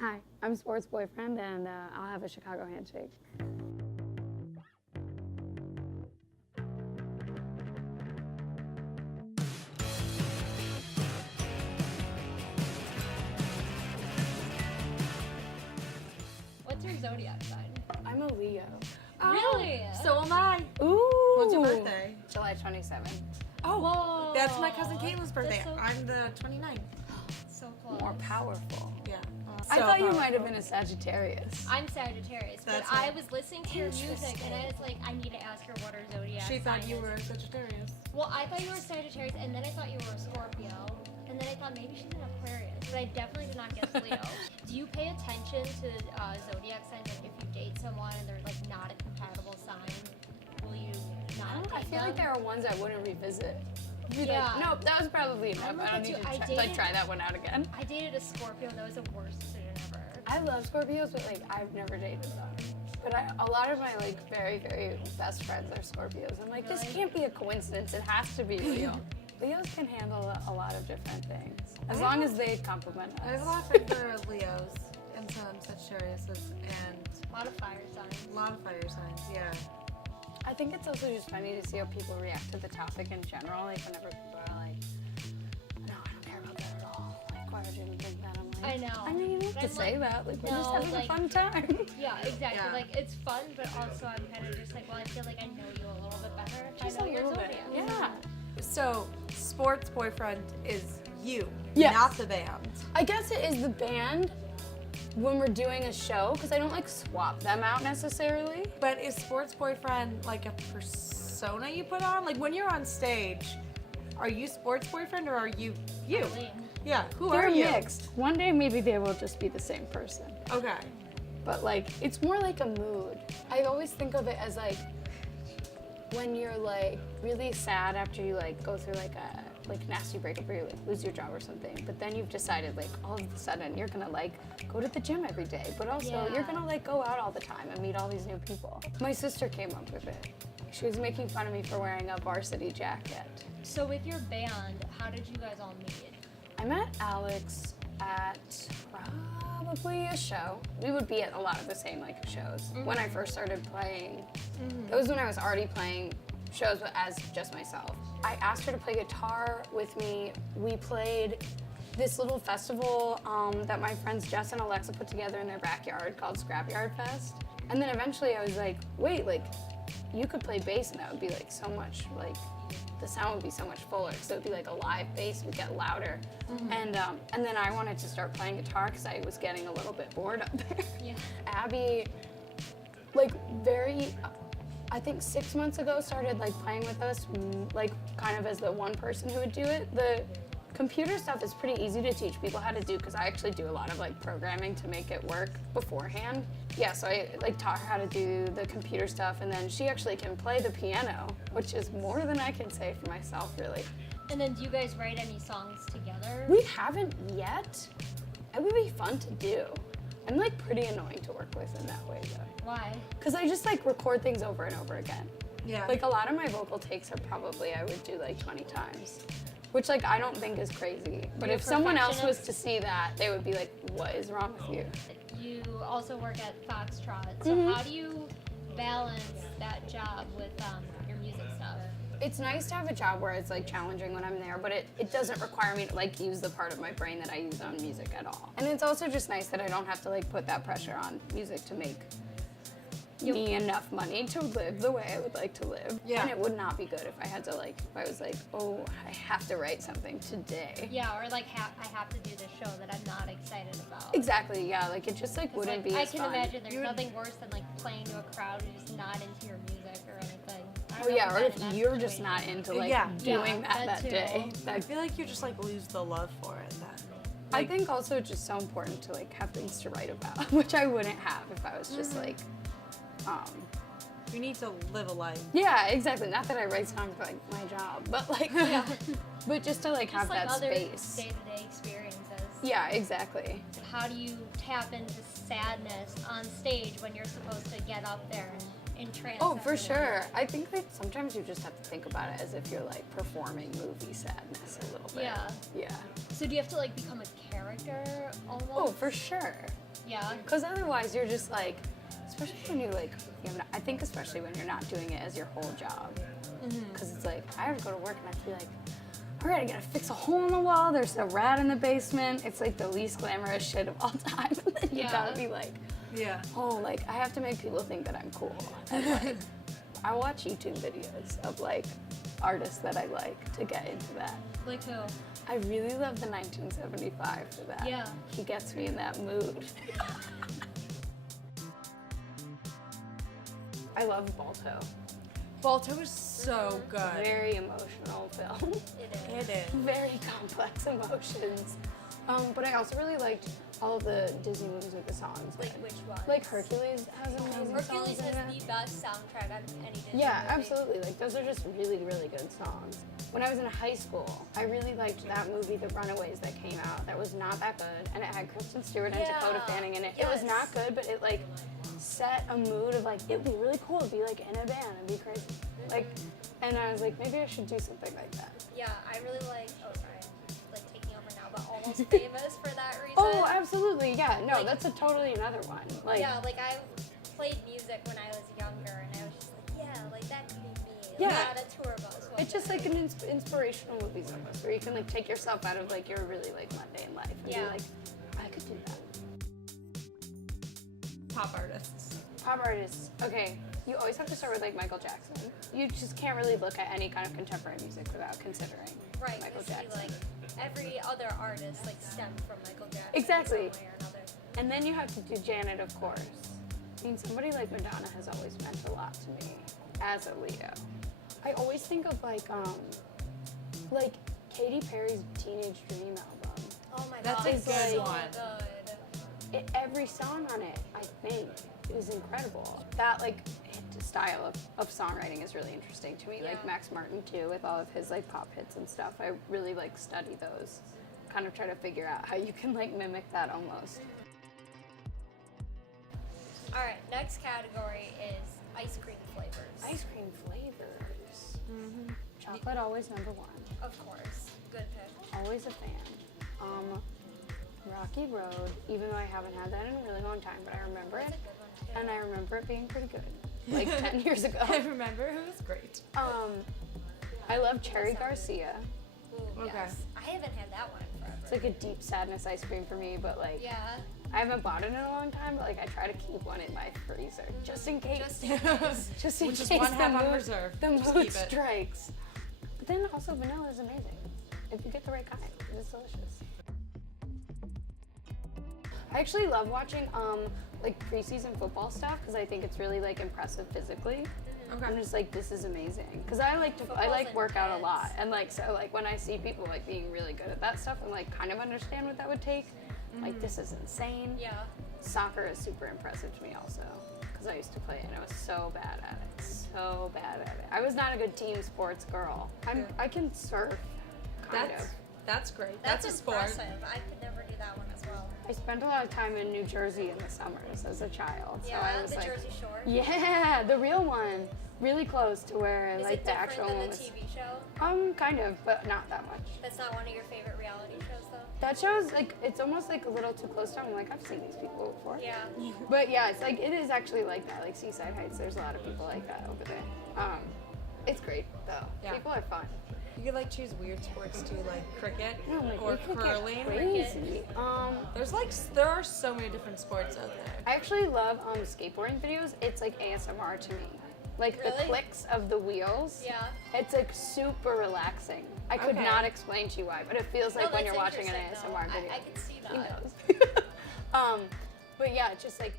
Hi, I'm Sports Boyfriend, and I'll have a Chicago handshake. What's your zodiac sign? I'm a Leo. Really? So am I. Ooh. What's your birthday? July 27th. Oh, Whoa. that's my cousin Caitlin's birthday. That's so- I'm the 29th. So close. More powerful. Yeah. I thought you might have been a Sagittarius. I'm Sagittarius, but That's I right. was listening to your music and I was like, I need to ask her what her zodiac She thought sign you is. were a Sagittarius. Well, I thought you were a Sagittarius, and then I thought you were a Scorpio, and then I thought maybe she's an Aquarius, but I definitely did not guess Leo. Do you pay attention to zodiac signs? Like, if you date someone and they're like not a compatible sign, will you not? I feel like there are ones I wouldn't revisit. Be Yeah. like, nope, that was probably enough. I'm I don't like need that to too. I dated- try that one out again. I dated a Scorpio. That was the worst decision ever. I love Scorpios, but like I've never dated them. But a lot of my like very, very best friends are Scorpios. I'm like, this Really? can't be a coincidence. It has to be real. Leos can handle a lot of different things as long as they compliment I have a us. lot of friends that are Leos and some Sagittarius and A lot of fire signs. a lot of fire signs. Yeah. I think it's also just funny to see how people react to the topic in general. Like whenever people are like, no, I don't care about that at all. Like, why would you even think that? I'm like, I know. I mean, you don't But have to I'm say like, that. Like, we're no, just having like- a fun time. Yeah, exactly. Yeah. Like, it's fun, but also I'm kind of just like, well, I feel like I know you a little bit better if Just I know a your little zodiac. bit. Yeah. So, Sports Boyfriend is you, Yes. not the band. I guess it is the band when we're doing a show because I don't like swap them out necessarily. But is Sports Boyfriend like a persona you put on? Like when you're on stage, are you Sports Boyfriend or are you you? Lame. Yeah. Who They're are you? mixed. One day maybe they will just be the same person. Okay. But like it's more like a mood. I always think of it as like when you're like really sad after you like go through like a nasty breakup or you like lose your job or something, but then you've decided like all of a sudden you're gonna like go to the gym every day, but also Yeah. you're gonna like go out all the time and meet all these new people. My sister came up with it. She was making fun of me for wearing a varsity jacket. So with your band, how did you guys all meet? I met Alex at probably a show. We would be at a lot of the same like shows when I first started playing. That was when I was already playing shows but as just myself. I asked her to play guitar with me. We played this little festival that my friends Jess and Alexa put together in their backyard called Scrapyard Fest. And then eventually I was like, wait, like you could play bass and that would be like so much like the sound would be so much fuller because it would be like a live bass would get louder. And then I wanted to start playing guitar because I was getting a little bit bored up there. Yeah. Abby, like I think 6 months ago started like playing with us, like kind of as the one person who would do it. The computer stuff is pretty easy to teach people how to do because I actually do a lot of like programming to make it work beforehand. Yeah, so I like taught her how to do the computer stuff and then she actually can play the piano, which is more than I can say for myself really. And then do you guys write any songs together? We haven't yet. It would be fun to do. I'm like pretty annoying to work with in that way though. Why? Because I just like record things over and over again. Yeah. Like a lot of my vocal takes are probably I would do like 20 times, which like I don't think is crazy. But You're a if someone else was perfectionist? to see that, they would be like, what is wrong with you? You also work at Foxtrot, so how do you balance that job with your music stuff? It's nice to have a job where it's like challenging when I'm there, but it doesn't require me to like use the part of my brain that I use on music at all. And it's also just nice that I don't have to like put that pressure on music to make me enough money to live the way I would like to live. Yeah. And it would not be good if I had to like, if I was like, oh, I have to write something today. Yeah, or like I have to do this show that I'm not excited about. Exactly, yeah, like it just like It's wouldn't like, be I as can fun. imagine there's nothing worse than like playing to a crowd who's just not into your music or anything. I don't Oh know yeah, or been if in that you're just situation. not into like Yeah. doing Yeah, that that day. too. I feel like you just like lose the love for it then. I think also it's just so important to like have things to write about, which I wouldn't have if I was just like, You need to live a life. yeah, exactly. Not that I write songs for like my job, but like, but just to like have Just like that other space. day-to-day experiences. Yeah, exactly. How do you tap into sadness on stage when you're supposed to get up there and trance? Oh, for everyone? sure. I think that sometimes you just have to think about it as if you're like performing movie sadness a little bit. Yeah. Yeah. So do you have to like become a character almost? Oh, for sure. Yeah. Because otherwise you're just like, especially when you like, I think especially when you're not doing it as your whole job. Because it's like, I have to go to work and I feel like, I gotta fix a hole in the wall, there's a rat in the basement. It's like the least glamorous shit of all time. And then you gotta be like, oh, like I have to make people think that I'm cool. And like, I watch YouTube videos of like artists that I like to get into that. Like who? I really love the 1975 for that. Yeah. He gets me in that mood. I love Balto. Balto is so good. Very emotional film. It is. It is. Very complex emotions. But I also really liked all of the Disney movies with the songs. Like which one? Like Hercules has amazing Hercules songs in has it. the best soundtrack on any Disney Yeah, movie. absolutely. Like those are just really, really good songs. When I was in high school, I really liked that movie, The Runaways, that came out. That was not that good, and it had Kristen Stewart and Dakota Fanning in it. It was not good, but it like set a mood of like it'd be really cool to be like in a band and be crazy. Like, and I was like, maybe I should do something like that. Yeah, I really like. Oh, sorry, like taking over now, but Almost Famous for that reason. Oh, absolutely. Yeah. No, Like- that's a totally another one. Like, Yeah, like I played music when I was younger, and I was just like, yeah, like that could be me. Yeah. Like, at a tour bus. it's just like an inspirational movie almost, where you can like take yourself out of like your really like mundane life and be like, I could do that. Pop artists. Pop artists. Okay, you always have to start with like Michael Jackson. You just can't really look at any kind of contemporary music without considering Right, Michael you see, Jackson. like every other artist like stemmed from Michael Jackson. Exactly. In some way or another. And then you have to do Janet, of course. I mean, somebody like Madonna has always meant a lot to me as a Leo. I always think of like Katy Perry's Teenage Dream album. Oh my That's god, a it's good so one. good. Every song on it, I think, is incredible. That like style of songwriting is really interesting to me. Yeah. Like Max Martin too, with all of his like pop hits and stuff. I really like study those. Kind of try to figure out how you can like mimic that almost. All right, next category is ice cream flavors. Ice cream flavors. Chocolate always number one. Of course, good pick. Always a fan. Rocky Road, even though I haven't had that in a really long time, but I remember That's it. a good one too. And I remember it being pretty good. Like 10 years ago. I remember it was great. I love Cherry Garcia. Ooh, Okay. yes. I haven't had that one in forever. It's like a deep sadness ice cream for me, but like Yeah. I haven't bought it in a long time, but like I try to keep one in my freezer just in case. Just in case. Just in Which is case one the half on mood- reserve. The Just mood keep it. strikes. But then also vanilla is amazing. If you get the right kind, it's delicious. I actually love watching like preseason football stuff because I think it's really like impressive physically. Okay. I'm just like, this is amazing because I like Football's work out a intense. lot, and like so like when I see people like being really good at that stuff and like kind of understand what that would take, like this is insane. Yeah. Soccer is super impressive to me also because I used to play it and I was so bad at it, so bad at it. I was not a good team sports girl. I can surf, kind of. That's great. That's a sport. impressive. I could never do that one as well. I spent a lot of time in New Jersey in the summers as a child, so Yeah, I was the like, Jersey Shore. yeah, the real one, really close to where Is like it the different actual than one the was. TV show? Kind of, but not that much. That's not one of your favorite reality shows, though. That show's like, it's almost like a little too close to home. I'm like, I've seen these people before. Yeah. But yeah, it's like, it is actually like that. Like Seaside Heights, there's a lot of people like that over there. It's great though. Yeah. People are fun. You could like choose weird sports too, like cricket No, like, or we could get curling. crazy. There are so many different sports out there. I actually love skateboarding videos. It's like ASMR to me. Like the Really? clicks of the wheels. Yeah. It's like super relaxing. I could Okay. not explain to you why, but it feels like No, when that's you're watching an interesting, ASMR though. video. I could see He that. knows. But yeah, it's just like